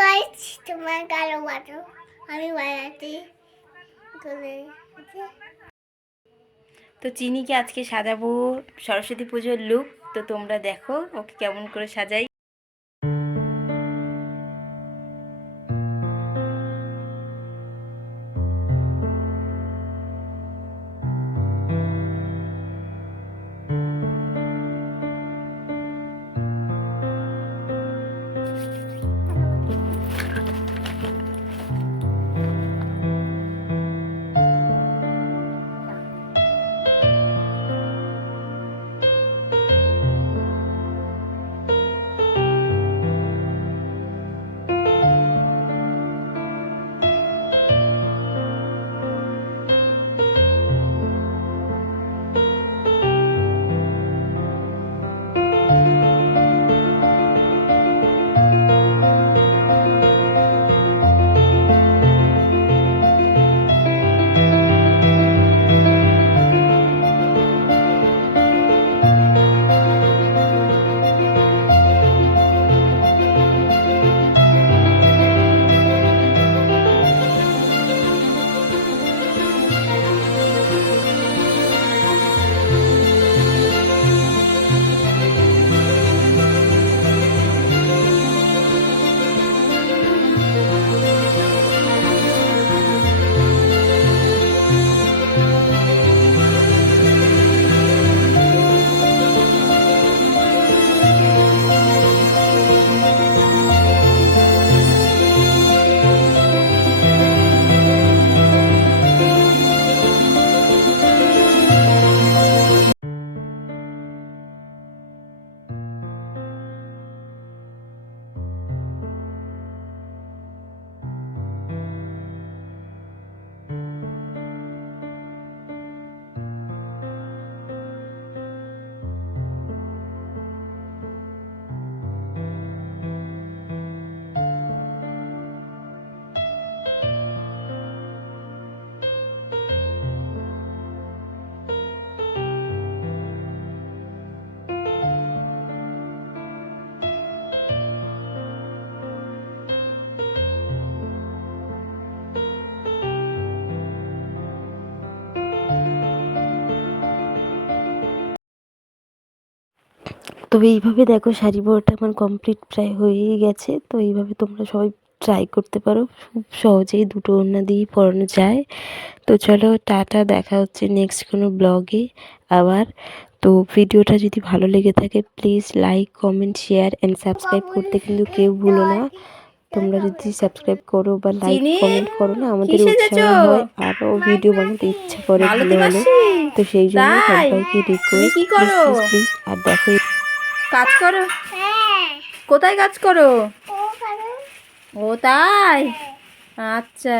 Guys, তোমার কালো বাটো আমি বানাতে চলে এসেছি। তো চিনিকে আজকে সাজাবো সরস্বতী পুজোর লুক। তো তোমরা দেখো ওকে কেমন করে সাজাই। তো এইভাবে দেখো শাড়ি পরাটা আমার কমপ্লিট প্রায় হয়েই গেছে। তো এইভাবে তোমরা সবাই ট্রাই করতে পারো, খুব সহজেই দুটো ওড়না দিয়েই পরানো যায়। তো চলো টাটা, দেখা হচ্ছে নেক্সট কোনো ব্লগে আবার। তো ভিডিওটা যদি ভালো লেগে থাকে please like, comment, share and subscribe করতে কিন্তু কেউ ভুলো না। তোমরা যদি সাবস্ক্রাইব করো বা লাইক কমেন্ট করো না, আমাদের উৎসাহ হয়, আরও ভিডিও বানাতে ইচ্ছা করে ভালো ভালো। তো সেই জন্য সবাইকে রিকোয়েস্ট, প্লিজ প্লিজ প্লিজ। আর দেখো কাজ করো, হ্যাঁ, কোথায় কাজ করো? ওখানে ও তাই, আচ্ছা।